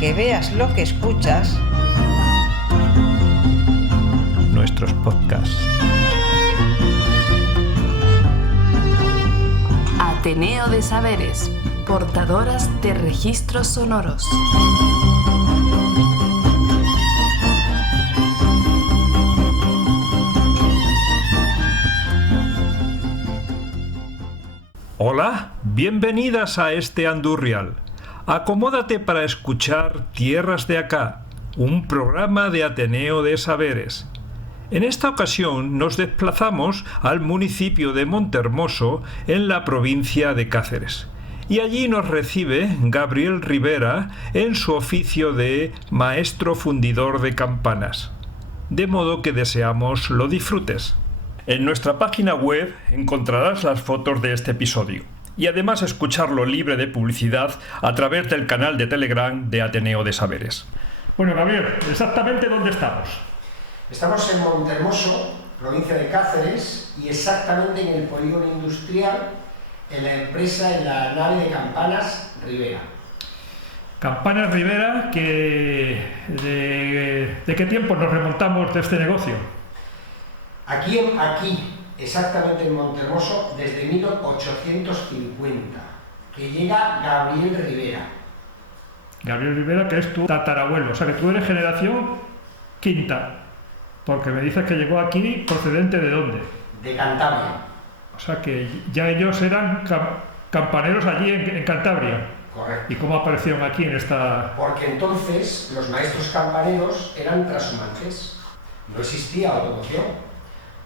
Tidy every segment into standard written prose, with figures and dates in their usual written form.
que veas lo que escuchas, nuestros podcasts. Ateneo de Saberes, portadoras de registros sonoros. Hola, bienvenidas a este Andurrial. Acomódate para escuchar Tierras de Acá, un programa de Ateneo de Saberes. En esta ocasión nos desplazamos al municipio de Montermoso, en la provincia de Cáceres. Y allí nos recibe Gabriel Rivera en su oficio de maestro fundidor de campanas. De modo que deseamos lo disfrutes. En nuestra página web encontrarás las fotos de este episodio y además escucharlo libre de publicidad a través del canal de Telegram de Ateneo de Saberes. Bueno, Gabriel, ¿exactamente dónde estamos? Estamos en Montermoso, provincia de Cáceres, y exactamente en el polígono industrial, en la empresa, en la nave de Campanas Rivera. Campanas Rivera, ¿de qué tiempo nos remontamos de este negocio? Aquí, exactamente en Montermoso, desde 1850, que llega Gabriel Rivera. Gabriel Rivera, que es tu tatarabuelo, o sea que tú eres generación quinta, porque me dices que llegó aquí procedente ¿de dónde? De Cantabria. O sea que ya ellos eran campaneros allí en Cantabria. Correcto. ¿Y cómo aparecieron aquí en esta...? Porque entonces los maestros campaneros eran trashumantes, no existía automoción.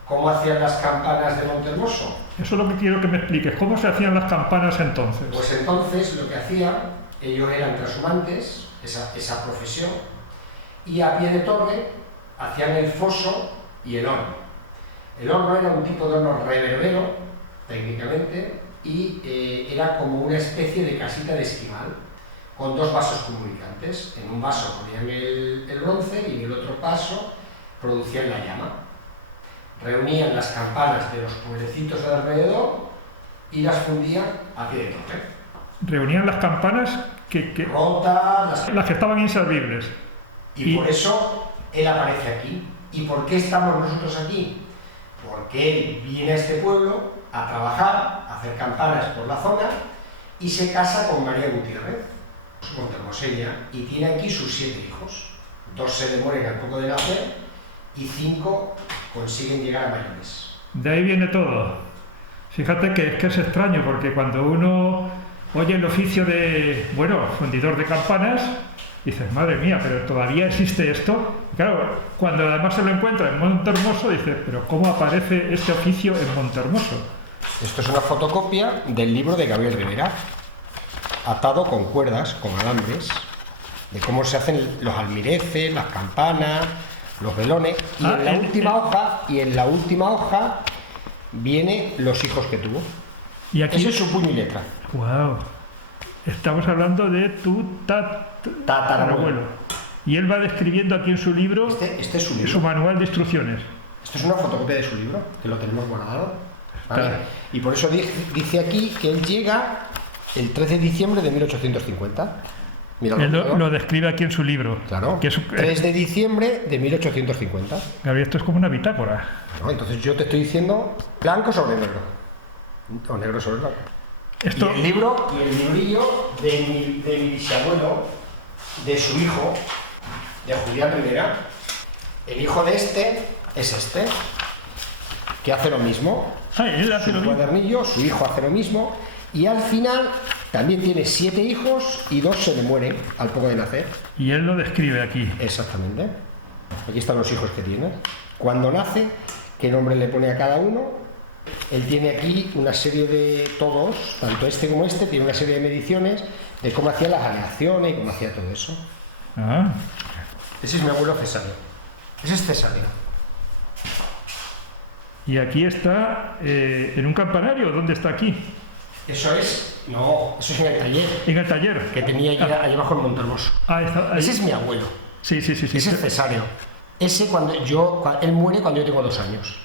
¿Cómo hacían las campanas de Montermoso? Eso es lo que quiero que me expliques. ¿Cómo se hacían las campanas entonces? Pues entonces lo que hacían, ellos eran trashumantes, esa profesión, y a pie de torre hacían el foso y el horno. El horno era un tipo de horno reverbero, técnicamente, y era como una especie de casita de esquimal, con dos vasos comunicantes. En un vaso ponían el bronce y en el otro vaso producían la llama. Reunían las campanas de los pueblecitos de alrededor y las fundían a pie de torre. ¿Reunían las campanas rotas, las que estaban inservibles? Y por eso él aparece aquí. ¿Y por qué estamos nosotros aquí? Porque él viene a este pueblo a trabajar, a hacer campanas por la zona, y se casa con María Gutiérrez, montermoseña, y tiene aquí sus 7 hijos. 2 se le mueren al poco de nacer y 5 consiguen llegar a mayores. De ahí viene todo. Fíjate que es extraño, porque cuando uno oye el oficio de, fundidor de campanas, dices, madre mía, pero todavía existe esto. Y claro, cuando además se lo encuentra en Montermoso, dices, pero ¿cómo aparece este oficio en Montermoso? Esto es una fotocopia del libro de Gabriel Rivera, atado con cuerdas, con alambres, de cómo se hacen los almireces, las campanas, los velones, y en la última hoja viene los hijos que tuvo. Y aquí ese es su puño y letra. Wow. Estamos hablando de tu tatarabuelo. Y él va describiendo aquí en su libro, este es su libro, su manual de instrucciones. Esto es una fotocopia de su libro, que lo tenemos guardado, ¿vale? Y por eso dice aquí que él llega el 3 de diciembre de 1850. Él lo describe aquí en su libro. Claro, que es, 3 de diciembre de 1850. Gabriel, esto es como una bitácora. No, entonces yo te estoy diciendo blanco sobre negro. O negro sobre blanco. Esto... Y el libro y el librillo de mi bisabuelo, de su hijo, de Julián Rivera. El hijo de este es este, que hace lo mismo. Él hace lo mismo. Cuadernillo, su hijo hace lo mismo. Y al final también tiene 7 hijos y 2 se le mueren al poco de nacer. Y él lo describe aquí. Exactamente. Aquí están los hijos que tiene. Cuando nace, qué nombre le pone a cada uno. Él tiene aquí una serie de todos, tanto este como este, tiene una serie de mediciones de cómo hacía las aleaciones y cómo hacía todo eso. Ese es mi abuelo Cesario. Ese es Cesario. Y aquí está en un campanario. ¿Dónde está aquí? Eso es en el taller. En el taller. Que tenía allí abajo en Montermoso. Ese es mi abuelo. Sí. Ese es Cesario. Ese él muere cuando yo tengo 2 años.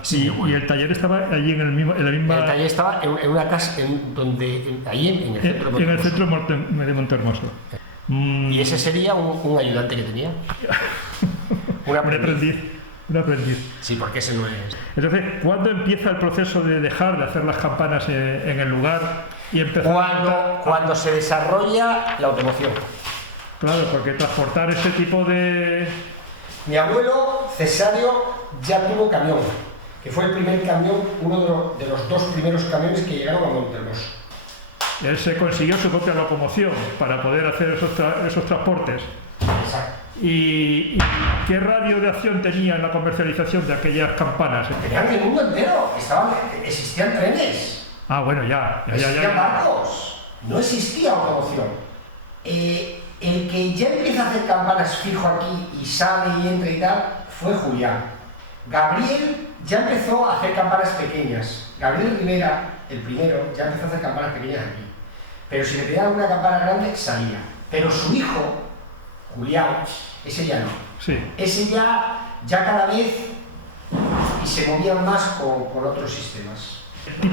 Sí, y el taller estaba allí en la misma... El taller estaba en una casa allí en el centro de Montermoso. En el centro de Montermoso. Y ese sería un ayudante que tenía. Un aprendiz. Un aprendiz. Sí, porque ese no es. Entonces, ¿cuándo empieza el proceso de dejar de hacer las campanas en el lugar y empezar Cuando se desarrolla la automoción. Claro, porque transportar ese tipo de... Mi abuelo, Cesario, ya tuvo camión, que fue el primer camión, uno de los 2 primeros camiones que llegaron a Montermoso. Él se consiguió su propia locomoción para poder hacer esos transportes. Exacto. ¿Y qué radio de acción tenía en la comercialización de aquellas campanas? Tenían el mundo entero, existían trenes, Ah, bueno, ya. existían barcos, no existía automoción. El que ya empieza a hacer campanas fijo aquí y sale y entra y tal, fue Julián. Gabriel ya empezó a hacer campanas pequeñas. Gabriel Rivera, el primero, ya empezó a hacer campanas pequeñas aquí. Pero si le pedían una campana grande, salía. Pero su hijo, Julián, ese ya no. Sí. Ese ya cada vez y se movían más con otros sistemas. El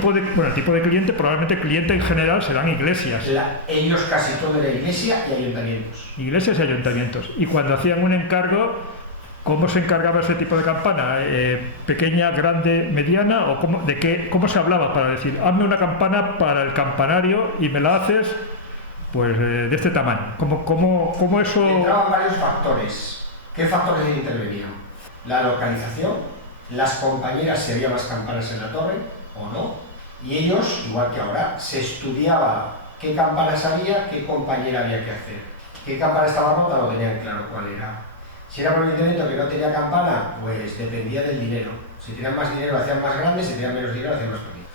tipo de cliente, probablemente cliente en general serán iglesias. Ellos casi todo era iglesia y ayuntamientos. Iglesias y ayuntamientos. Y cuando hacían un encargo, ¿cómo se encargaba ese tipo de campana? ¿Pequeña, grande, mediana? ¿O cómo se hablaba para decir, hazme una campana para el campanario y me la haces pues de este tamaño? ¿Cómo eso...? Entraban varios factores. ¿Qué factores intervenían? La localización, las compañeras, si había más campanas en la torre o no, y ellos, igual que ahora, se estudiaba qué campanas había, qué compañera había que hacer. ¿Qué campana estaba rota? No tenían claro cuál era. Si era por un ayuntamiento que no tenía campana, pues dependía del dinero. Si tenían más dinero, hacían más grandes, si tenían menos dinero, hacían más pequeñas.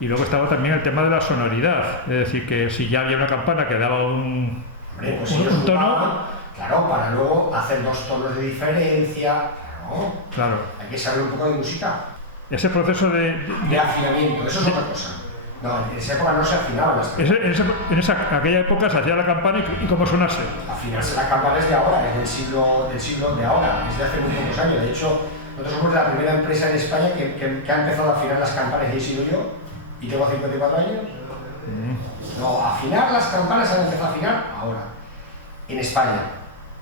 Y luego estaba también el tema de la sonoridad, es decir, que si ya había una campana que daba un tono... Claro, para luego hacer 2 tonos de diferencia, Claro. Hay que saber un poco de música. Ese proceso de afinamiento, eso es otra cosa. No, en esa época no se afinaban las campanas. En aquella época se hacía la campana y cómo sonase. Afinarse la campana es de ahora, es del siglo de ahora, es de hace muy pocos años. De hecho, nosotros somos la primera empresa en España que ha empezado a afinar las campanas, y he sido yo, y tengo 54 años. No, afinar las campanas han empezado a afinar ahora, en España.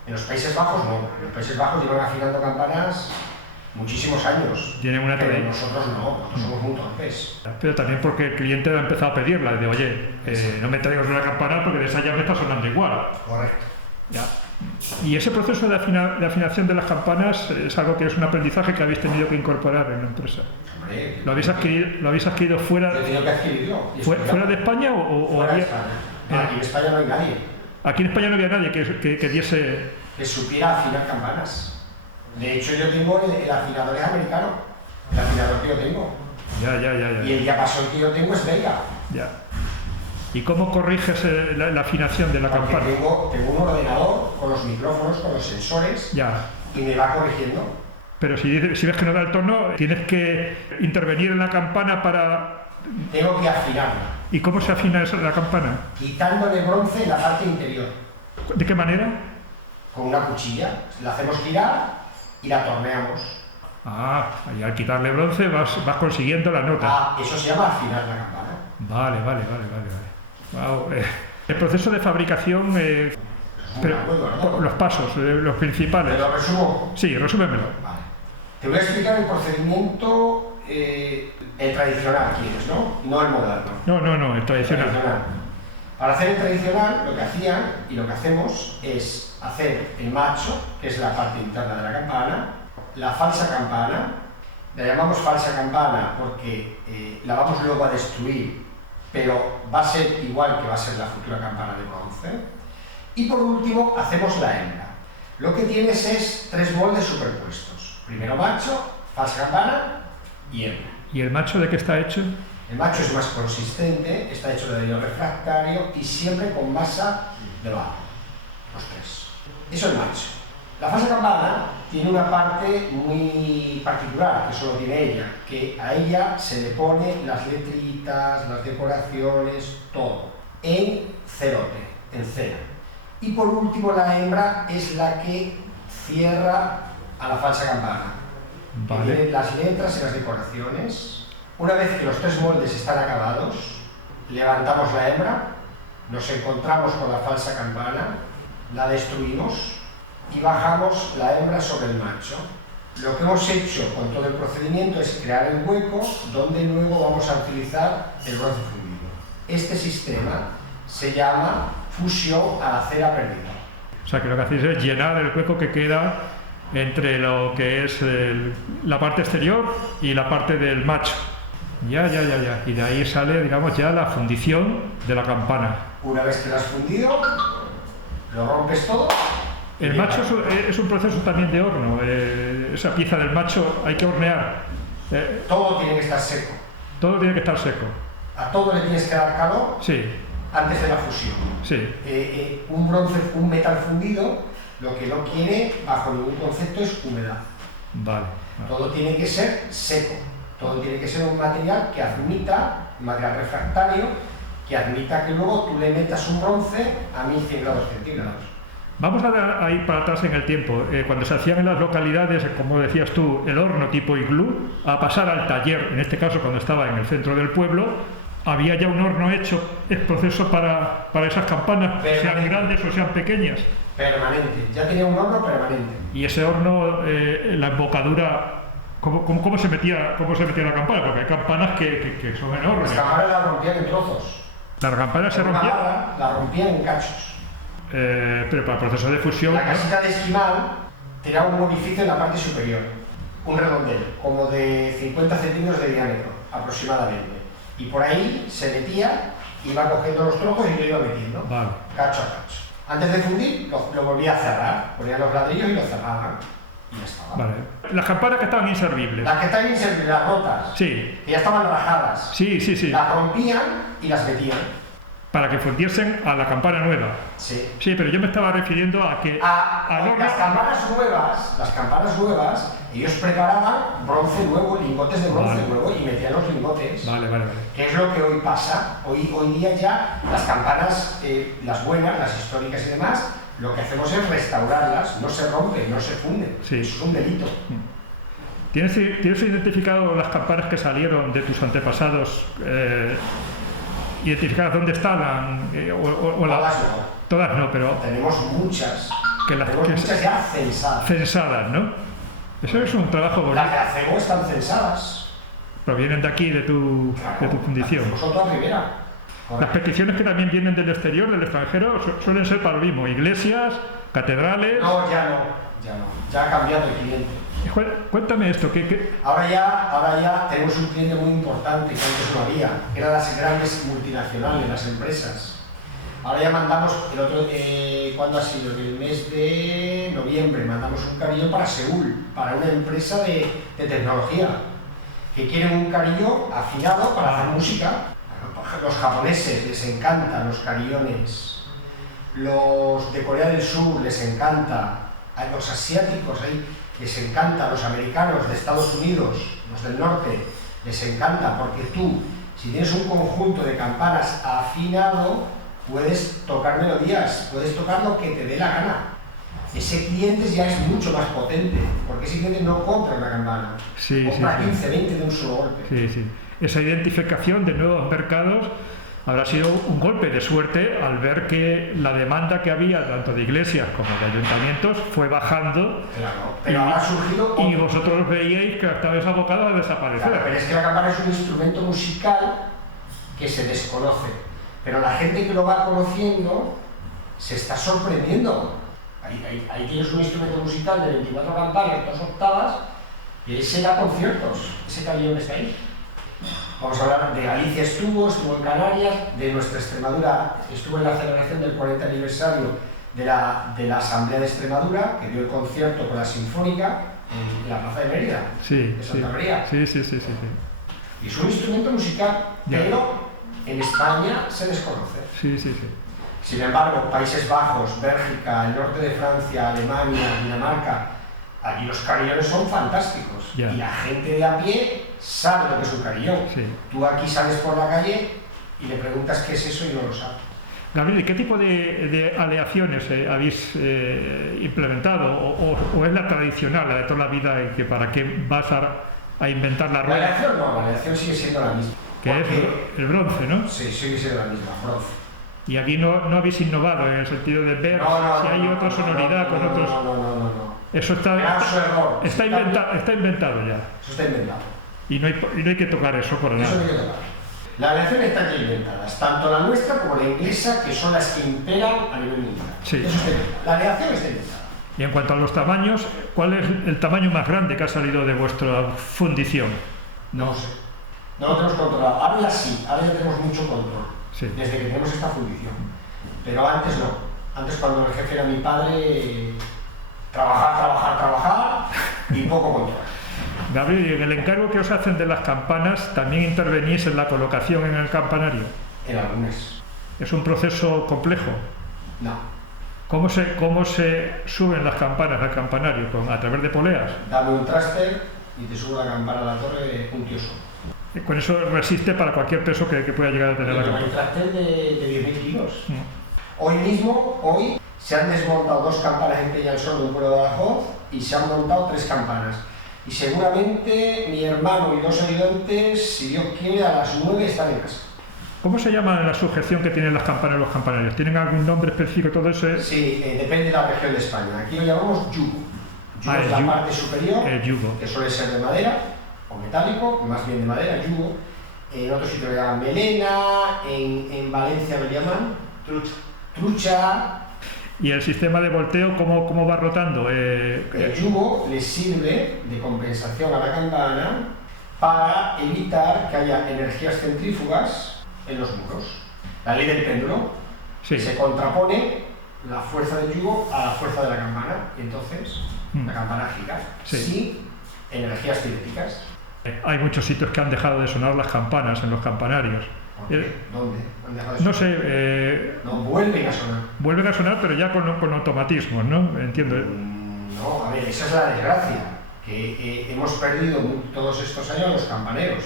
En los Países Bajos no, en los Países Bajos llevan afinando campanas muchísimos años. Tienen una pero nosotros no, nosotros somos muy torpes. Pero también porque el cliente ha empezado a pedirla, de oye, no me traigas una campana porque de esa ya me está sonando igual. Correcto. Ya. Y ese proceso de afinación de las campanas es algo que es un aprendizaje que habéis tenido que incorporar en la empresa. Hombre, ¿Lo habéis adquirido fuera? Yo he tenido que adquirirlo. ¿Fuera de España o fuera había? de España. Aquí en España no hay nadie Aquí en España no había nadie que diese... que supiera afinar campanas. De hecho, yo tengo el afinador es americano, el afinador que yo tengo. Ya. Y el diapasón que yo tengo es belga. Ya. ¿Y cómo corriges la afinación de la Porque campana? tengo un ordenador con los micrófonos, con los sensores, Ya. y me va corrigiendo. Pero si ves que no da el tono, tienes que intervenir en la campana para... Tengo que afinarla, ¿Y cómo se afina la campana? quitándole bronce en la parte interior. ¿De qué manera? Con una cuchilla, la hacemos girar y la torneamos. Ah, y al quitarle bronce vas consiguiendo la nota. Eso se llama afinar la campana. Vale. Wow. El proceso de fabricación, los pasos, los principales. ¿Te lo resumo? Sí, resúmemelo. Vale. Te voy a explicar el procedimiento el tradicional, ¿quieres, no? No el moderno. No, el tradicional. Para hacer el tradicional, lo que hacían y lo que hacemos es hacer el macho, que es la parte interna de la campana, la falsa campana, la llamamos falsa campana porque la vamos luego a destruir, pero va a ser igual que va a ser la futura campana de bronce. Y por último, hacemos la hembra. Lo que tienes es 3 moldes superpuestos. Primero macho, falsa campana y hembra. ¿Y el macho de qué está hecho? El macho es más consistente, está hecho de vidrio refractario y siempre con masa de barro. Los 3. Eso es el macho. La falsa campana tiene una parte muy particular, que solo tiene ella, que a ella se le pone las letritas, las decoraciones, todo, en cerote, en cera. Y por último la hembra es la que cierra a la falsa campana. Vale. Que tiene las letras y las decoraciones. Una vez que los 3 moldes están acabados, levantamos la hembra, nos encontramos con la falsa campana la destruimos y bajamos la hembra sobre el macho. Lo que hemos hecho con todo el procedimiento es crear el hueco donde luego vamos a utilizar el bronce fundido. Este sistema se llama fusión a la cera perdida. O sea, que lo que hacéis es llenar el hueco que queda entre lo que es la parte exterior y la parte del macho. Ya. Y de ahí sale, digamos, ya la fundición de la campana. Una vez que lo has fundido, lo rompes todo. El macho es un proceso también de horno. Esa pieza del macho hay que hornear. Todo tiene que estar seco. Todo tiene que estar seco. A todo le tienes que dar calor Sí, antes de la fusión. sí. Un metal fundido, lo que no quiere, bajo ningún concepto, es humedad. Vale. Todo tiene que ser seco. Todo tiene que ser un material que admita, un material refractario, que admita que luego tú le metas un bronce a 1100 grados centígrados. Vamos a ir para atrás en el tiempo. Cuando se hacían en las localidades, como decías tú, el horno tipo iglú, a pasar al taller, en este caso cuando estaba en el centro del pueblo, había ya un horno hecho, es proceso para esas campanas, sean grandes o sean pequeñas. Permanente, ya tenía un horno permanente. Y ese horno, la embocadura, ¿cómo se metía la campana? Porque hay campanas que son enormes. Las campanas las rompían en trozos. Las campanas se rompían. Las rompían en cachos. Pero para el proceso de fusión. La casita de esquimal tenía un orificio en la parte superior, un redondel, como de 50 centímetros de diámetro aproximadamente. Y por ahí se metía, iba cogiendo los trozos y lo iba metiendo, Vale. cacho a cacho. Antes de fundir, lo volvía a cerrar, ponía los ladrillos y lo cerraban. Y ya estaba. Vale. Las campanas que estaban inservibles. Las que estaban inservibles, las rotas, Sí. que ya estaban rajadas, Sí. las rompían y las metían. Para que fundiesen a la campana nueva. Sí. Sí, pero yo me estaba refiriendo a que al horno. Las campanas nuevas, ellos preparaban bronce nuevo, lingotes de bronce nuevo y metían los lingotes. Vale. Que es lo que hoy pasa. Hoy día ya las campanas, las buenas, las históricas y demás, lo que hacemos es restaurarlas, no se rompen, no se funden. Sí. Eso es un delito. ¿Tienes identificado las campanas que salieron de tus antepasados? ¿Identificar dónde estaban? Todas no. Todas no, pero Tenemos muchas. Tenemos muchas ya censadas. censadas, ¿no? Eso es un trabajo bonito. Las que hacemos están censadas. Provienen de aquí, de tu fundición. Nosotros Rivera. Las peticiones que también vienen del exterior, del extranjero, suelen ser para lo mismo. Iglesias, catedrales. No, ya no. Ya ha cambiado el cliente. Cuéntame esto. Ahora ya tenemos un cliente muy importante que antes no había, que eran las grandes multinacionales, las empresas. Ahora ya mandamos, ¿cuándo ha sido? En el mes de noviembre mandamos un carillón para Seúl, para una empresa de tecnología, que quieren un carillón afinado para hacer música. Los japoneses les encantan los carillones, los de Corea del Sur les encanta, a los asiáticos ahí les encanta, los americanos de Estados Unidos, los del norte, les encanta, porque tú, si tienes un conjunto de campanas afinado, puedes tocar melodías, puedes tocar lo que te dé la gana. Ese cliente ya es mucho más potente, porque ese cliente no compra una campana, compra 15, 20 de un solo golpe. Sí. Esa identificación de nuevos mercados habrá sido un golpe de suerte al ver que la demanda que había tanto de iglesias como de ayuntamientos fue bajando. Claro, pero ahora ha surgido y vosotros veíais que estabais abocados a desaparecer. Claro, pero es que la campana es un instrumento musical que se desconoce, pero la gente que lo va conociendo se está sorprendiendo. Ahí tienes un instrumento musical de 24 campanas, 2 octavas, y ese da conciertos, ese carillón está ahí. Vamos a hablar de Galicia, estuvo en Canarias, de nuestra Extremadura, estuvo en la celebración del 40 aniversario de la Asamblea de Extremadura, que dio el concierto con la Sinfónica en la Plaza de Mérida, de Santa María. Sí. Y es un instrumento musical, pero en España se desconoce. Sí. Sin embargo, Países Bajos, Bélgica, el norte de Francia, Alemania, Dinamarca, allí los carillones son fantásticos. Y la gente de a pie sabe lo que es un carillón. Sí. Tú aquí sales por la calle y le preguntas qué es eso y no lo sabe. Gabriel, ¿qué tipo de aleaciones habéis implementado? ¿O es la tradicional, la de toda la vida, y que para qué vas a inventar la rueda? La aleación no, la aleación sigue siendo la misma. Que es el bronce, ¿no? Sí, sigue siendo la misma, bronce. Y aquí no habéis innovado en el sentido de ver si hay otra sonoridad con otros... No. Eso está inventado ya. Eso está inventado. Y no hay que tocar eso por nada. Eso no hay que tocar. Las aleaciones están ya inventadas, tanto la nuestra como la inglesa, que son las que imperan a nivel mundial. Sí. Eso está inventado. La aleación está inventada. Y en cuanto a los tamaños, ¿cuál es el tamaño más grande que ha salido de vuestra fundición? No sé. No lo tenemos controlado. Ahora sí, ahora ya tenemos mucho control. Sí. Desde que tenemos esta fundición. Pero antes no. Antes, cuando el jefe era mi padre, trabajar y poco control. Gabriel, ¿y en el encargo que os hacen de las campanas también intervenís en la colocación en el campanario? En algunas. ¿Es un proceso complejo? No. ¿Cómo se suben las campanas al campanario? ¿A través de poleas? Dame un traster y te subo la campana a la torre puntioso. Con eso resiste para cualquier peso que pueda llegar a tener la campana. Un traster de 10.000 kilos. Hoy se han desmontado 2 campanas en Peñalsol de un pueblo de Badajoz y se han montado 3 campanas. Y seguramente mi hermano y 2 ayudantes, si Dios quiere, a las 9 están en casa. ¿Cómo se llama la sujeción que tienen las campanas y los campanarios? ¿Tienen algún nombre específico todo eso? Sí, depende de la región de España. Aquí lo llamamos yugo. Yugo es la parte superior, que suele ser de madera o metálico, más bien de madera, yugo. En otros sitios lo llaman melena, en Valencia lo llaman trucha. ¿Y el sistema de volteo cómo va rotando? El yugo le sirve de compensación a la campana para evitar que haya energías centrífugas en los muros. La ley del péndulo. Sí. Se contrapone la fuerza del yugo a la fuerza de la campana y entonces la campana gira sin energías cinéticas. Hay muchos sitios que han dejado de sonar las campanas en los campanarios. ¿Dónde? ¿Han dejado de sonar? No sé. No, vuelven a sonar. Vuelven a sonar, pero ya con automatismos, ¿no? Entiendo. No, a ver, esa es la desgracia, que hemos perdido todos estos años los campaneros.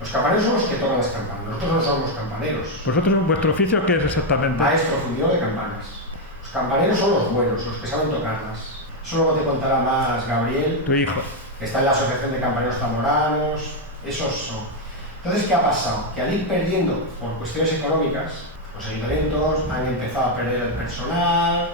Los campaneros son los que tocan las campanas, nosotros no somos campaneros. ¿Vuestro oficio qué es exactamente? Maestro fundidor de campanas. Los campaneros son los buenos, los que saben tocarlas. Eso luego te contará más Gabriel. Tu hijo. Que está en la Asociación de Campaneros Zamoranos. Esos son. Entonces, ¿qué ha pasado? Que al ir perdiendo por cuestiones económicas, los ayuntamientos han empezado a perder el personal,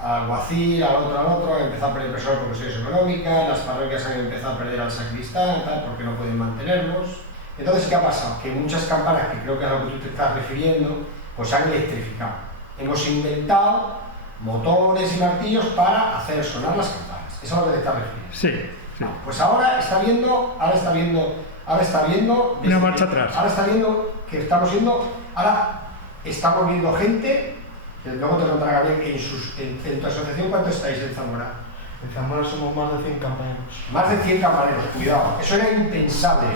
al alguacil, al otro, han empezado a perder personal por cuestiones económicas, las parroquias han empezado a perder al sacristán, tal, porque no pueden mantenerlos. Entonces, ¿qué ha pasado? Que muchas campanas, que creo que es a lo que tú te estás refiriendo, pues han electrificado. Hemos inventado motores y martillos para hacer sonar las campanas. Eso es a lo que te estás refiriendo. Sí. Pues ahora está viendo una marcha atrás. Ahora está viendo que estamos viendo gente, que luego te contará Gabriel, en tu asociación, ¿cuánto estáis en Zamora? En Zamora somos más de 100 campaneros. Más de 100 campaneros, cuidado. Eso era impensable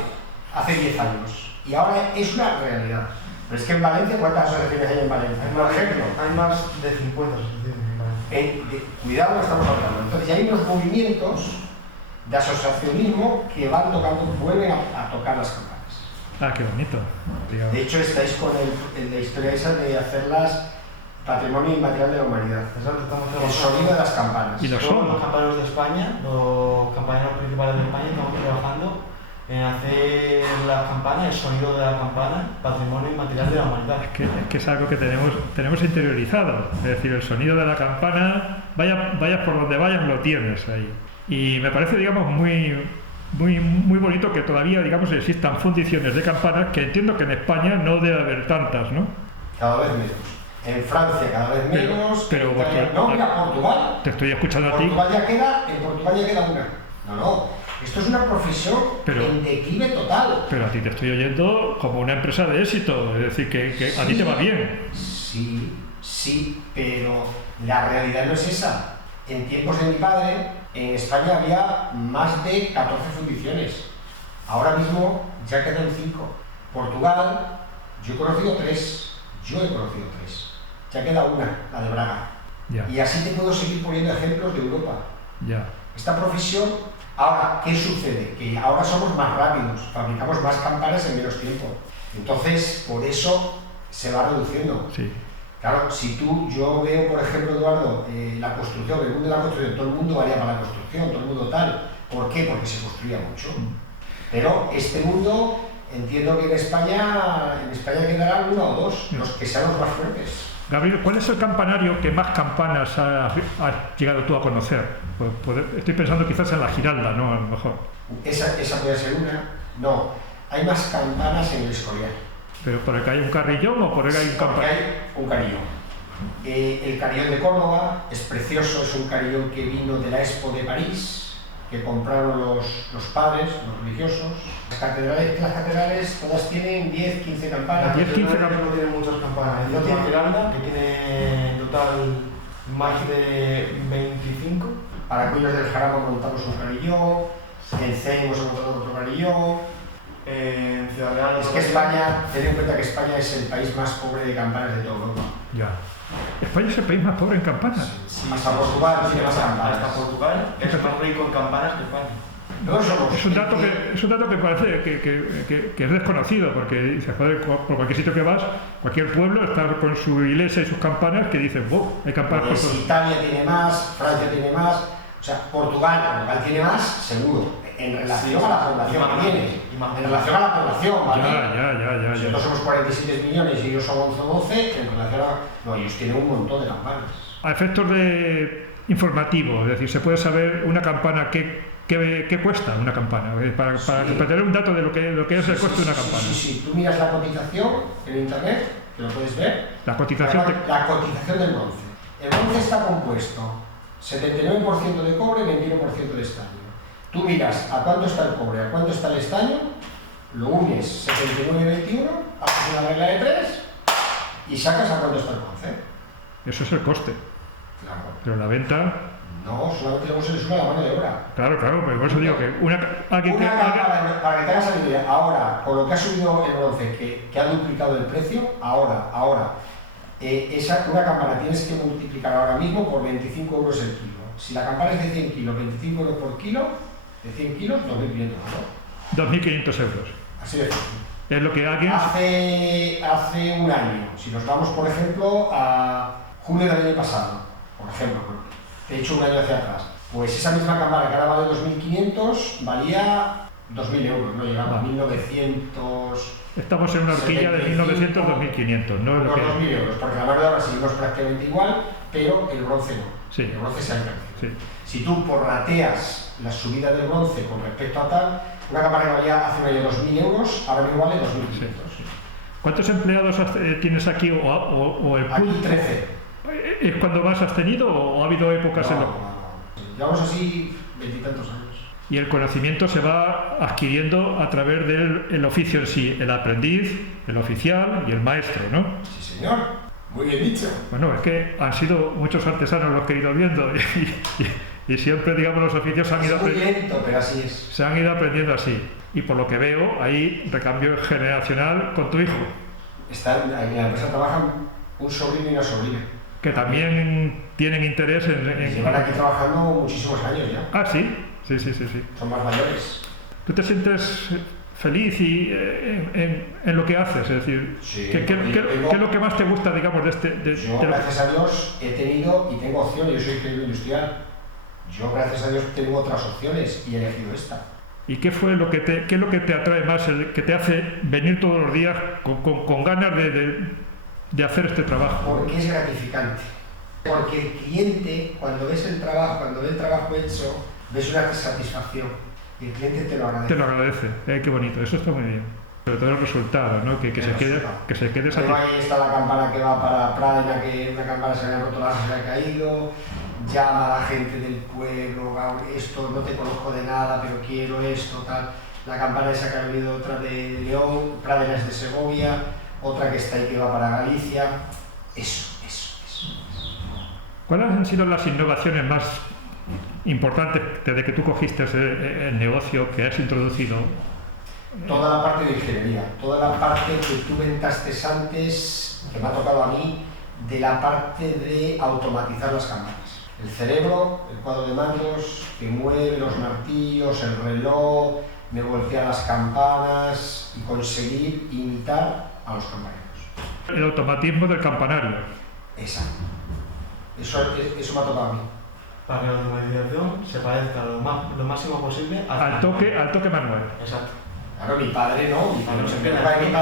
hace 10 años y ahora es una realidad. Pero es que en Valencia, ¿cuántas asociaciones hay en Valencia? Por ejemplo, hay más de 50 asociaciones en Valencia. Cuidado, lo estamos hablando. Entonces ya hay unos movimientos de asociacionismo que vuelven a tocar las campanas. Qué bonito. De hecho, estáis con la historia esa de hacerlas patrimonio inmaterial de la humanidad. Exacto, estamos trabajando. El sonido de las campanas. Y todos los campaneros de España, los campaneros principales de España, estamos trabajando en hacer las campanas, el sonido de la campana, patrimonio inmaterial de la humanidad. Es que es algo que tenemos interiorizado. Es decir, el sonido de la campana, vayas por donde vayas, lo tienes ahí. Y me parece, digamos, muy bonito que todavía, digamos, existan fundiciones de campanas, que entiendo que en España no debe haber tantas, ¿no? Cada vez menos. En Francia cada vez menos. Pero mira, Portugal. Te estoy escuchando a ti. En Portugal ya queda una. No. Esto es una profesión en declive total. Pero a ti te estoy oyendo como una empresa de éxito, es decir, que a ti te va bien. Sí, pero la realidad no es esa. En tiempos de mi padre, en España había más de 14 fundiciones. Ahora mismo ya quedan 5. Portugal, yo he conocido 3. Ya queda una, la de Braga. Ya. Y así te puedo seguir poniendo ejemplos de Europa. Ya. Esta profesión, ahora, ¿qué sucede? Que ahora somos más rápidos, fabricamos más campanas en menos tiempo. Entonces, por eso se va reduciendo. Sí. Claro, yo veo, por ejemplo, Eduardo, la construcción, el mundo de la construcción, todo el mundo valía para la construcción, todo el mundo tal. ¿Por qué? Porque se construía mucho. Pero este mundo, Entiendo que en España quedarán uno o dos, los que sean los más fuertes. Gabriel, ¿cuál es el campanario que más campanas has llegado tú a conocer? Estoy pensando quizás en la Giralda, ¿no? A lo mejor. Esa puede ser una. No, hay más campanas en el Escorial. ¿Pero por el que hay un carrillón o por el que hay un Porque campanario? hay un carillón. El carillón de Córdoba es precioso, es un carillón que vino de la Expo de París, que compraron los padres, los religiosos. Las catedrales todas tienen 10, 15 campanas. 10, 15 no tiene muchas campanas. No No tiene. tiene Giralda, que tiene en total más de 25. Para Cuellos del Jarama montamos un carillón, en CEI hemos montado otro carillón. En Ciudad Real. Es que España, ten en cuenta que España es el país más pobre de campanas de toda Europa. Ya. España es el país más pobre en campanas. Sí, Hasta Portugal tiene más campanas. Hasta Portugal es más rico en campanas que España. Es un dato que parece que es desconocido, porque dices, joder, por cualquier sitio que vas, cualquier pueblo está con su iglesia y sus campanas que dicen, wow, hay campanas por todos. Italia tiene más, Francia tiene más, o sea, Portugal tiene más, seguro, en relación a la población que tiene. En relación a la población, ¿vale? Ya. Nosotros somos 47 millones y ellos son 11 o 12, en relación a... No, ellos tienen un montón de campanas. A efectos de informativos, es decir, se puede saber una campana ¿qué cuesta una campana? Para tener un dato de lo que es el coste de una campana. Sí, tú miras la cotización en internet, que lo puedes ver. La cotización La cotización del bronce. El bronce está compuesto 79% de cobre, 21% de estaño. Tú miras a cuánto está el cobre, a cuánto está el estaño, lo unes 79-21, haces una regla de 3 y sacas a cuánto está el bronce. Eso es el coste. Claro. Pero la venta... No, solamente luego se le sube la mano de obra. Claro, pero por eso digo que Para que te hagas la idea, ahora, con lo que ha subido el bronce, que ha duplicado el precio, ahora, una campana tienes que multiplicar ahora mismo por 25 euros el kilo. Si la campana es de 100 kilos, 25 euros por kilo, de 100 kilos, 2.500 euros. 2.500 euros. Así de fácil. Es lo que alguien... Hace un año, si nos vamos, por ejemplo, a junio del año pasado, por ejemplo, he hecho un año hacia atrás, pues esa misma campana que ahora vale 2.500 valía 2.000 euros, no llegaba a 1.900... Estamos en una horquilla de 1.900 a 2.500, ¿no? Unos 2.000 euros, porque la mano de obra seguimos prácticamente igual, pero el bronce no. Sí. El bronce se ha encarecido. Sí. Si tú prorrateas la subida del bronce con respecto a tal, una campana que valía hace un año 2.000 euros, ahora mismo vale 2.500. Sí. ¿Cuántos empleados tienes aquí o el Aquí punto? 13. ¿Es cuando más has tenido o ha habido épocas en No. las... Llevamos así 20 y tantos años. Y el conocimiento se va adquiriendo a través del oficio en sí, el aprendiz, el oficial y el maestro, ¿no? Sí, señor. Muy bien dicho. Bueno, es que han sido muchos artesanos los que he ido viendo y siempre, digamos, los oficios Es muy lento, pero así es. se han ido aprendiendo así. Y por lo que veo, hay recambio generacional con tu hijo, En la empresa trabajan un sobrino y una sobrina. que también tienen interés en... Llevan aquí trabajando muchísimos años ya. Ah, sí. Sí. Son más mayores. ¿Tú te sientes feliz en lo que haces? Es decir, Sí, ¿qué es lo que más te gusta, digamos, de Yo, de lo gracias a Dios, he tenido y tengo opciones. Yo soy ingeniero industrial. Yo, gracias a Dios, tengo otras opciones y he elegido esta. ¿Y qué es lo que te atrae más, que te hace venir todos los días con ganas de hacer este trabajo? Porque es gratificante. Porque el cliente, cuando ves el trabajo, cuando ve el trabajo hecho, ves una satisfacción. Y el cliente te lo agradece. Te lo agradece. Qué bonito, eso está muy bien. Sobre todo el resultado, ¿no? Que se quede Luego satisfecho. ahí está la campana que va para Pradena, que una campana se le ha roto la se le ha caído. Llama a la gente del pueblo, esto no te conozco de nada, pero quiero esto, tal. La campana esa que ha venido otra de León, Pradena es de Segovia, otra que está ahí que va para Galicia. Eso. ¿Cuáles han sido las innovaciones más importantes desde que tú cogiste el negocio que has introducido? Toda la parte de ingeniería, toda la parte que tú comentaste antes, que me ha tocado a mí, de la parte de automatizar las campanas. El cerebro, el cuadro de mandos, que mueve los martillos, el reloj, me voltea las campanas y conseguir imitar a los compañeros. El automatismo del campanario. Exacto. Eso me ha tocado a mí. Para que la automatización se parezca lo máximo posible Al toque manual. Exacto. Claro, mi padre no, en la época de mi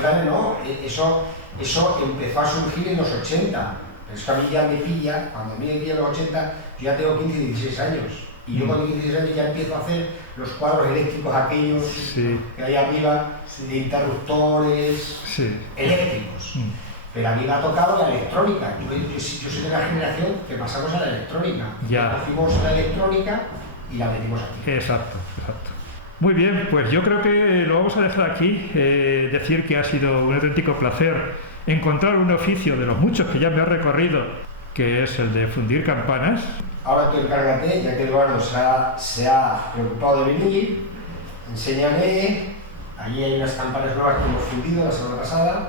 padre no, eso empezó a surgir en los 80. Pero es que a mí ya me pilla, cuando a mí me pilla en los 80, yo ya tengo 15 y 16 años. Y yo con 15 y 16 años ya empiezo a hacer los cuadros eléctricos aquellos que hay arriba, de interruptores eléctricos. Pero a mí me ha tocado la electrónica. Yo soy de la generación que pasamos a la electrónica. Cogimos la electrónica y la metimos aquí. Exacto. Muy bien, pues yo creo que lo vamos a dejar aquí. Decir que ha sido un auténtico placer encontrar un oficio de los muchos que ya me ha recorrido, que es el de fundir campanas. Ahora tú encárgate, ya que Eduardo se ha preocupado de venir, enséñale. Allí hay unas campanas nuevas que hemos fundido la semana pasada.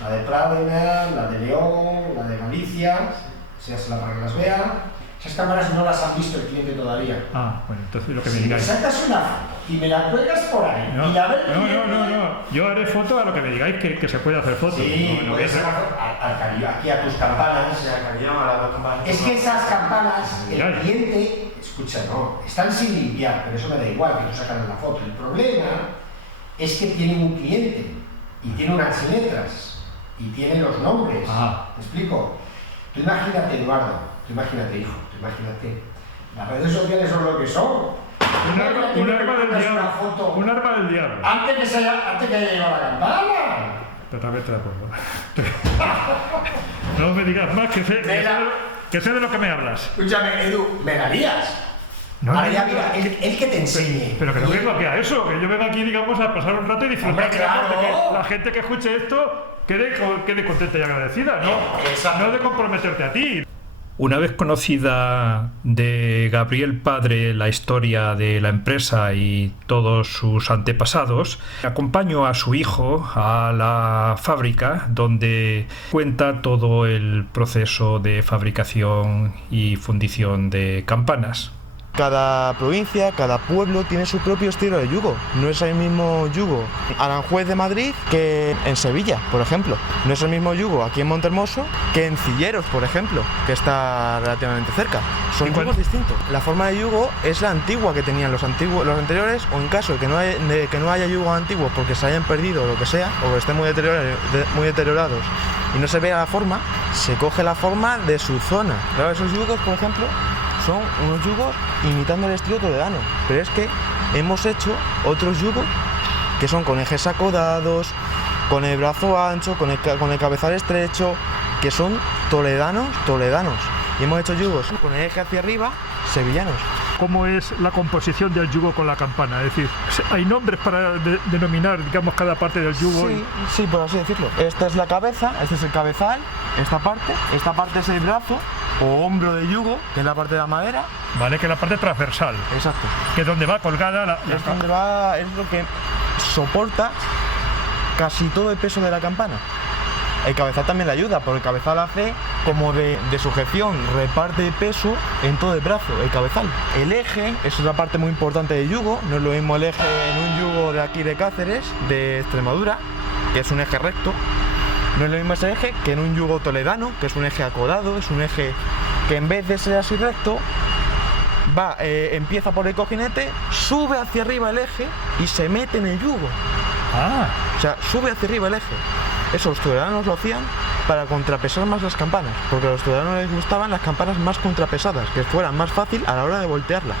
La de Pradena, la de León, la de Galicia, enséñasela para que las vea. Esas cámaras no las han visto el cliente todavía. Bueno, entonces lo que me si digáis. Si me sacas una foto y me la cuelgas por ahí y la ves... No. Yo haré foto a lo que me digáis que se puede hacer fotos. Sí, puedes sacar aquí a tus campanas. Es que esas campanas, el cliente... Escucha, están sin limpiar, pero eso me da igual que tú sacas la foto. El problema es que tienen un cliente y tiene unas letras y tiene los nombres. ¿Me explico? Tú imagínate, Eduardo, imagínate, hijo, imagínate. Las redes sociales son lo que son. Un arma del diablo. Antes que haya llegado la campana. Totalmente de acuerdo. No me digas más, que sé de lo que me hablas. Escúchame, Edu, ¿me darías? Ahora ya, mira, el que te enseñe. Pero que no vengo aquí a eso, que yo vengo aquí, digamos, a pasar un rato y disfrutar. Que la gente que escuche esto quede contenta y agradecida, no de comprometerte a ti. Una vez conocida de Gabriel Padre la historia de la empresa y todos sus antepasados, acompaño a su hijo a la fábrica donde cuenta todo el proceso de fabricación y fundición de campanas. Cada provincia, cada pueblo tiene su propio estilo de yugo. No es el mismo yugo Aranjuez de Madrid que en Sevilla, por ejemplo. No es el mismo yugo aquí en Montermoso que en Cilleros, por ejemplo, que está relativamente cerca. Son yugos distintos. La forma de yugo es la antigua que tenían los anteriores, o en caso de que no haya yugos antiguos porque se hayan perdido o lo que sea, o estén muy deteriorados y no se vea la forma, se coge la forma de su zona. Claro, esos yugos, por ejemplo, son unos yugos imitando el estilo toledano, pero es que hemos hecho otros yugos que son con ejes acodados, con el brazo ancho, con el cabezal estrecho, que son toledanos, y hemos hecho yugos con el eje hacia arriba, sevillanos. ¿Cómo es la composición del yugo con la campana? Es decir, ¿hay nombres para denominar, digamos, cada parte del yugo? Sí, por así decirlo. Esta es la cabeza, este es el cabezal, esta parte es el brazo o hombro de yugo, que es la parte de la madera. Vale, que es la parte transversal. Exacto. Que es donde va colgada es lo que soporta casi todo el peso de la campana. El cabezal también le ayuda, porque el cabezal hace como de sujeción, reparte peso en todo el brazo, el cabezal. El eje es una parte muy importante del yugo, no es lo mismo el eje en un yugo de aquí de Cáceres, de Extremadura, que es un eje recto. No es lo mismo ese eje que en un yugo toledano, que es un eje acodado, es un eje que en vez de ser así recto, empieza por el cojinete, sube hacia arriba el eje y se mete en el yugo. O sea, sube hacia arriba el eje. Eso los toledanos lo hacían para contrapesar más las campanas, porque a los toledanos les gustaban las campanas más contrapesadas, que fueran más fácil a la hora de voltearlas.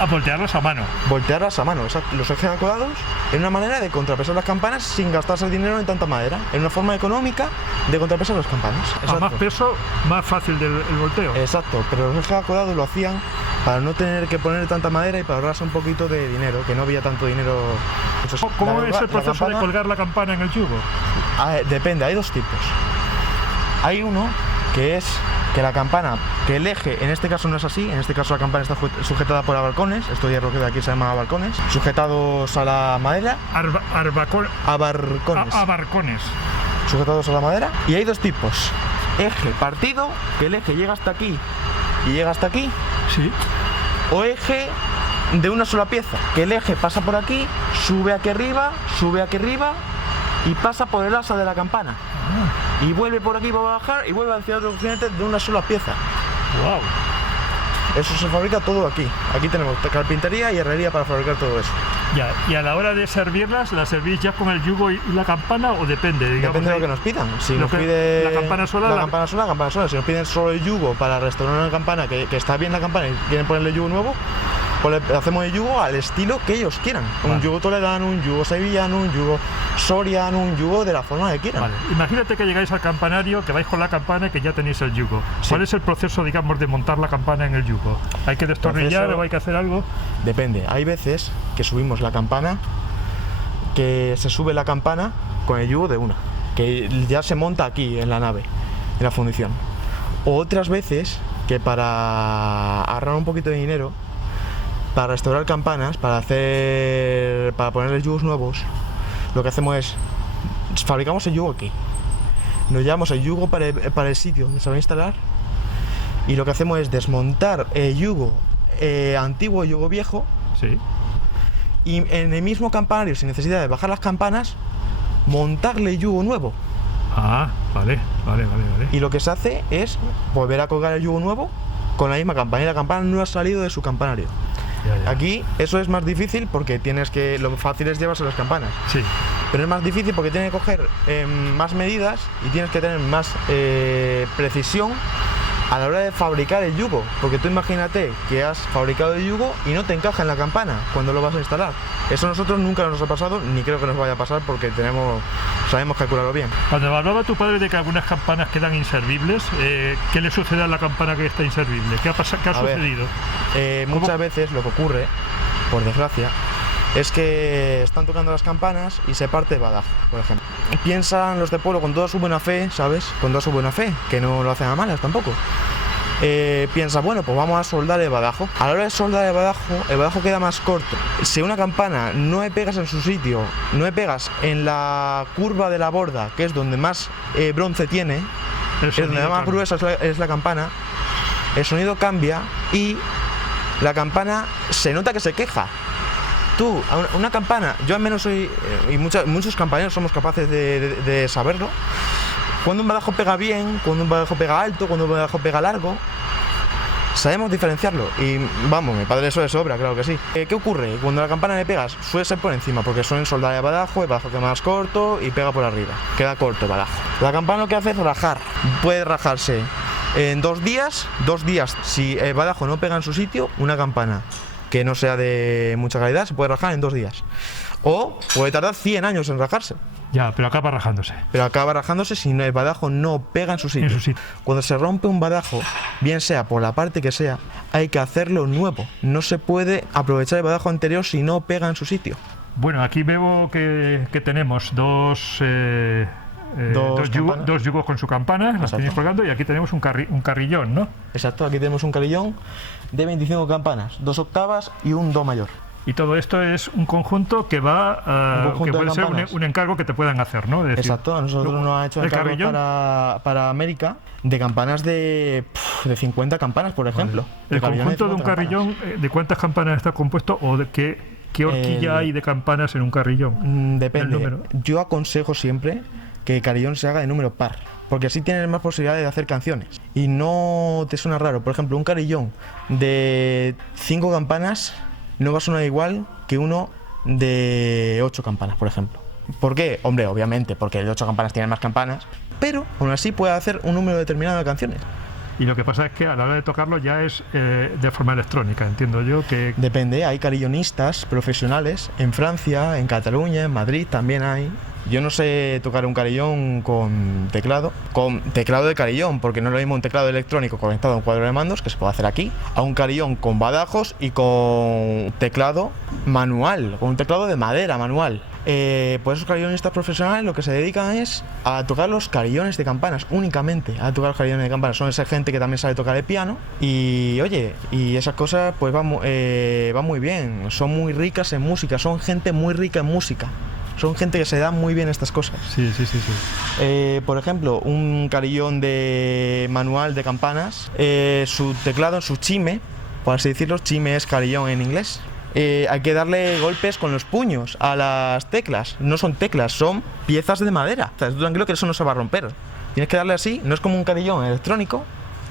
A voltearlas a mano. Voltearlas a mano, exacto. Los ejes acodados es una manera de contrapesar las campanas sin gastarse el dinero en tanta madera. Es una forma económica de contrapesar las campanas. A más peso, más fácil el volteo. Exacto, pero los ejes acodados lo hacían para no tener que poner tanta madera y para ahorrarse un poquito de dinero, que no había tanto dinero. ¿Cómo es el proceso de colgar la campana en el yugo? Depende, hay dos tipos. Hay uno que es que la campana, que el eje, en este caso no es así, en este caso la campana está sujetada por abarcones, esto ya lo que de aquí se llama abarcones, sujetados a la madera. Abarcones. Sujetados a la madera. Y hay dos tipos. Eje partido, que el eje llega hasta aquí y llega hasta aquí. Sí. O eje de una sola pieza, que el eje pasa por aquí, sube aquí arriba y pasa por el asa de la campana. Y vuelve por aquí para bajar y vuelve hacia otro cojinete de una sola pieza. Wow. Eso se fabrica todo aquí. Aquí tenemos carpintería y herrería para fabricar todo eso. Ya, y a la hora de servirlas, ¿las servís ya con el yugo y la campana o depende? Digamos, Depende de lo que nos pidan. Si nos pide la campana sola, la campana sola. Si nos piden solo el yugo para restaurar una campana que está bien la campana y quieren ponerle yugo nuevo, pues le hacemos el yugo al estilo que ellos quieran. Vale. Un yugo toledano, un yugo sevillano, un yugo soriano, un yugo de la forma que quieran. Vale. Imagínate que llegáis al campanario, que vais con la campana y que ya tenéis el yugo. Sí. ¿Cuál es el proceso, digamos, de montar la campana en el yugo? ¿Hay que destornillar o hay que hacer algo? Depende. Hay veces que subimos la campana, que se sube la campana con el yugo de una, que ya se monta aquí en la nave, en la fundición. O otras veces que para ahorrar un poquito de dinero, para restaurar campanas, para ponerle yugos nuevos, lo que hacemos es fabricamos el yugo aquí, nos llevamos el yugo para el sitio donde se va a instalar, y lo que hacemos es desmontar el yugo antiguo, el yugo viejo, Sí. y en el mismo campanario, sin necesidad de bajar las campanas, montarle yugo nuevo. Ah, vale. Y lo que se hace es volver a colgar el yugo nuevo con la misma campana, y la campana no ha salido de su campanario. Ya. Aquí eso es más difícil porque lo fácil es llevarse las campanas, Sí. pero es más difícil porque tienes que coger más medidas y tienes que tener más precisión a la hora de fabricar el yugo, porque tú imagínate que has fabricado el yugo y no te encaja en la campana cuando lo vas a instalar. Eso a nosotros nunca nos ha pasado, ni creo que nos vaya a pasar, porque sabemos calcularlo bien. Cuando hablaba tu padre de que algunas campanas quedan inservibles, ¿qué le sucede a la campana que está inservible? ¿Qué ha A ver, sucedido? Muchas veces lo que ocurre, por desgracia, es que están tocando las campanas y se parte el badajo, por ejemplo. Piensan los de pueblo con toda su buena fe, ¿sabes? Con toda su buena fe, que no lo hacen a malas tampoco. Piensa, bueno, pues vamos a soldar el badajo. A la hora de soldar el badajo queda más corto. Si una campana no le pegas en su sitio, no le pegas en la curva de la borda, que es donde más bronce tiene, es donde más gruesa es la campana, el sonido cambia y la campana se nota que se queja. Tú, una campana, yo al menos soy, y muchos compañeros somos capaces de saberlo, cuando un badajo pega bien, cuando un badajo pega alto, cuando un badajo pega largo, sabemos diferenciarlo. Y vamos, mi padre eso de sobra, claro que sí. ¿Qué ocurre? Cuando la campana le pegas, suele ser por encima, porque suelen soldar el badajo queda más corto y pega por arriba, queda corto el badajo. La campana lo que hace es rajar, puede rajarse en 2 días, si el badajo no pega en su sitio, una campana que no sea de mucha calidad se puede rajar en 2 días. O puede tardar 100 años en rajarse. Ya, pero acaba rajándose. Pero acaba rajándose si el badajo no pega en su sitio. Cuando se rompe un badajo, bien sea por la parte que sea, hay que hacerlo nuevo. No se puede aprovechar el badajo anterior si no pega en su sitio. Bueno, aquí veo que tenemos dos yugos con su campana, las tenéis colgando, y aquí tenemos un carrillón, ¿no? Exacto, aquí tenemos un carrillón de 25 campanas, 2 octavas y un do mayor. Y todo esto es un conjunto que puede ser un encargo que te puedan hacer, ¿no? Decir, exacto, a nosotros nos ha hecho encargo para América de campanas de 50 campanas, por ejemplo. Vale. El conjunto de un carrillón, ¿de cuántas campanas está compuesto o de qué horquilla hay de campanas en un carrillón? Depende. Yo aconsejo siempre que el carillón se haga de número par, porque así tienes más posibilidades de hacer canciones y no te suena raro. Por ejemplo, un carillón de 5 campanas no va a sonar igual que uno de 8 campanas, por ejemplo. ¿Por qué? Hombre, obviamente, porque el de 8 campanas tiene más campanas, pero aún así puede hacer un número determinado de canciones. Y lo que pasa es que a la hora de tocarlo ya es de forma electrónica, entiendo yo que... Depende, hay carillonistas profesionales en Francia, en Cataluña, en Madrid también hay. Yo no sé tocar un carillón con teclado de carillón, porque no es lo mismo un teclado electrónico conectado a un cuadro de mandos, que se puede hacer aquí, a un carillón con badajos y con teclado manual, con un teclado de madera manual. Pues esos carillonistas profesionales lo que se dedican es a tocar los carillones de campanas, únicamente a tocar los carillones de campanas. Son esa gente que también sabe tocar el piano y oye, y esas cosas pues van muy bien, son muy ricas en música, son gente muy rica en música. Son gente que se da muy bien estas cosas. Sí. Por ejemplo, un carillón de manual de campanas, su teclado, su chime, por así decirlo, chime es carillón en inglés. Hay que darle golpes con los puños a las teclas. No son teclas, son piezas de madera. O sea, tú tranquilo que eso no se va a romper. Tienes que darle así, no es como un carillón electrónico,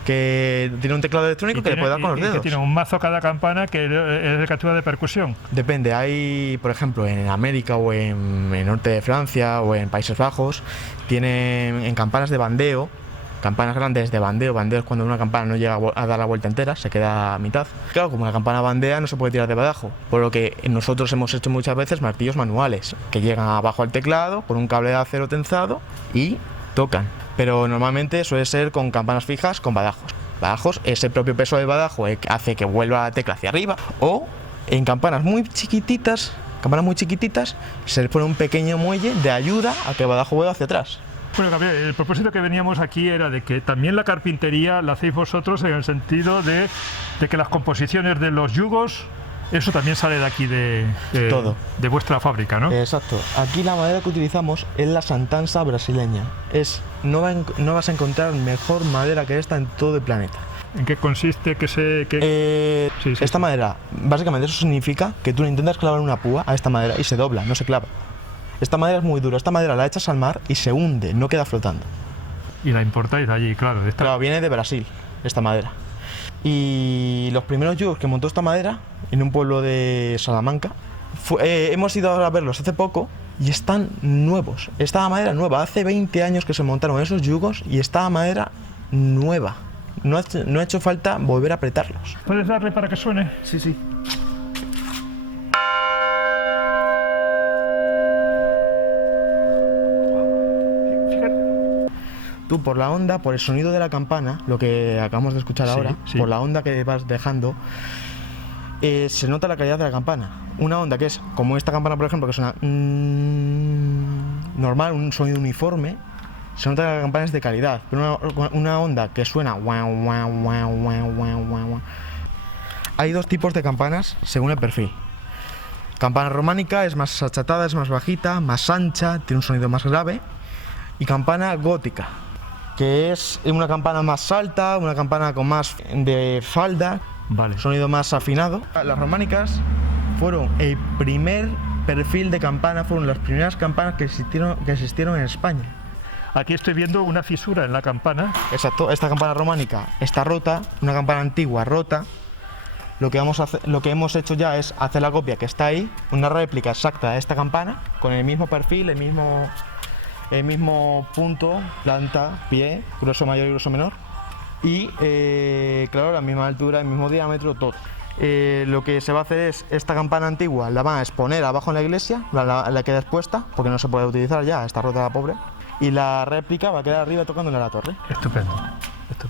que tiene un teclado electrónico que le puede dar con los dedos. Que tiene un mazo cada campana que es de captura de percusión. Depende, hay, por ejemplo, en América o en el norte de Francia o en Países Bajos, tienen en campanas de bandeo, campanas grandes de bandeo. Bandeo es cuando una campana no llega a dar la vuelta entera, se queda a mitad. Claro, como la campana bandea no se puede tirar de badajo, por lo que nosotros hemos hecho muchas veces martillos manuales, que llegan abajo al teclado con un cable de acero tensado y tocan. Pero normalmente suele ser con campanas fijas con badajos. Badajos, ese propio peso del badajo hace que vuelva la tecla hacia arriba, o en campanas muy chiquititas, se les pone un pequeño muelle de ayuda a que el badajo vuelva hacia atrás. Bueno, Gabriel, el propósito que veníamos aquí era de que también la carpintería la hacéis vosotros en el sentido de que las composiciones de los yugos, eso también sale de aquí todo, de vuestra fábrica, ¿no? Exacto. Aquí la madera que utilizamos es la santanza brasileña. No vas a encontrar mejor madera que esta en todo el planeta. ¿En qué consiste? Esta madera, básicamente eso significa que tú le intentas clavar una púa a esta madera y se dobla, no se clava. Esta madera es muy dura, esta madera la echas al mar y se hunde, no queda flotando. Y la importáis de allí, claro. Claro, viene de Brasil, esta madera. Y los primeros yugos que montó esta madera, en un pueblo de Salamanca, hemos ido a verlos hace poco y están nuevos. Esta madera nueva, hace 20 años que se montaron esos yugos y esta madera nueva. No ha hecho falta volver a apretarlos. ¿Puedes darle para que suene? Sí. Tú por la onda, por el sonido de la campana, lo que acabamos de escuchar ahora, por la onda que vas dejando, se nota la calidad de la campana. Una onda que es como esta campana, por ejemplo, que suena normal, un sonido uniforme, se nota que la campana es de calidad. Pero una onda que suena hay dos tipos de campanas según el perfil. Campana románica es más achatada, es más bajita, más ancha, tiene un sonido más grave. Y campana gótica, que es una campana más alta, una campana con más de falda, sonido más afinado. Las románicas fueron el primer perfil de campana, fueron las primeras campanas que existieron en España. Aquí estoy viendo una fisura en la campana. Exacto, esta campana románica está rota, una campana antigua rota. Lo que hemos hecho ya es hacer la copia que está ahí, una réplica exacta de esta campana, con el mismo perfil, el mismo punto, planta, pie, grueso mayor y grueso menor. Y claro, la misma altura, el mismo diámetro, todo. Lo que se va a hacer es, esta campana antigua la van a exponer abajo en la iglesia, la queda expuesta, porque no se puede utilizar ya, está rota la pobre. Y la réplica va a quedar arriba tocándole a la torre. Estupendo.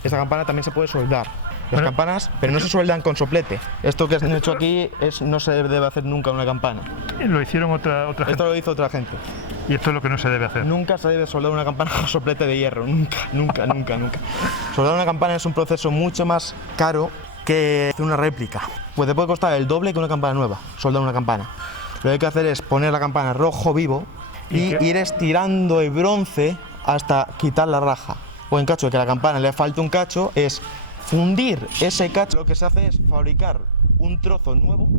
Esta campana también se puede soldar. Las campanas, pero no se sueldan con soplete. Esto que han hecho aquí no se debe hacer nunca una campana. Lo hicieron otra gente. Esto lo hizo otra gente. Y esto es lo que no se debe hacer. Nunca se debe soldar una campana con soplete de hierro. Nunca. Soldar una campana es un proceso mucho más caro que una réplica. Pues te puede costar el doble que una campana nueva, soldar una campana. Lo que hay que hacer es poner la campana rojo vivo y ir estirando el bronce hasta quitar la raja. O en caso de que a la campana le falte un cacho, es fundir ese cacho. Lo que se hace es fabricar un trozo nuevo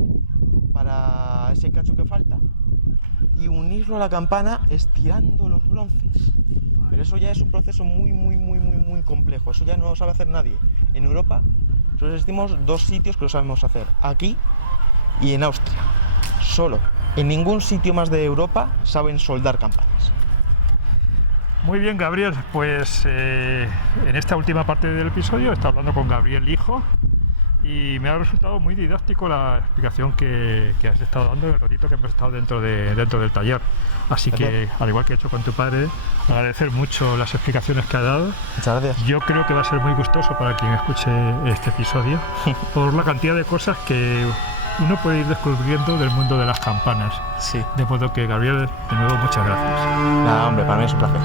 para ese cacho que falta y unirlo a la campana estirando los bronces. Pero eso ya es un proceso muy complejo. Eso ya no lo sabe hacer nadie. En Europa solo existimos dos sitios que lo sabemos hacer: aquí y en Austria. Solo. En ningún sitio más de Europa saben soldar campanas. Muy bien, Gabriel, pues en esta última parte del episodio he estado hablando con Gabriel Lijo y me ha resultado muy didáctico la explicación que has estado dando en el ratito que hemos estado dentro del taller. Así que, al igual que he hecho con tu padre, agradecer mucho las explicaciones que ha dado. Muchas gracias. Yo creo que va a ser muy gustoso para quien escuche este episodio por la cantidad de cosas que uno puede ir descubriendo del mundo de las campanas. Sí. De modo que, Gabriel, de nuevo, muchas gracias. Nada, hombre, para mí es un placer.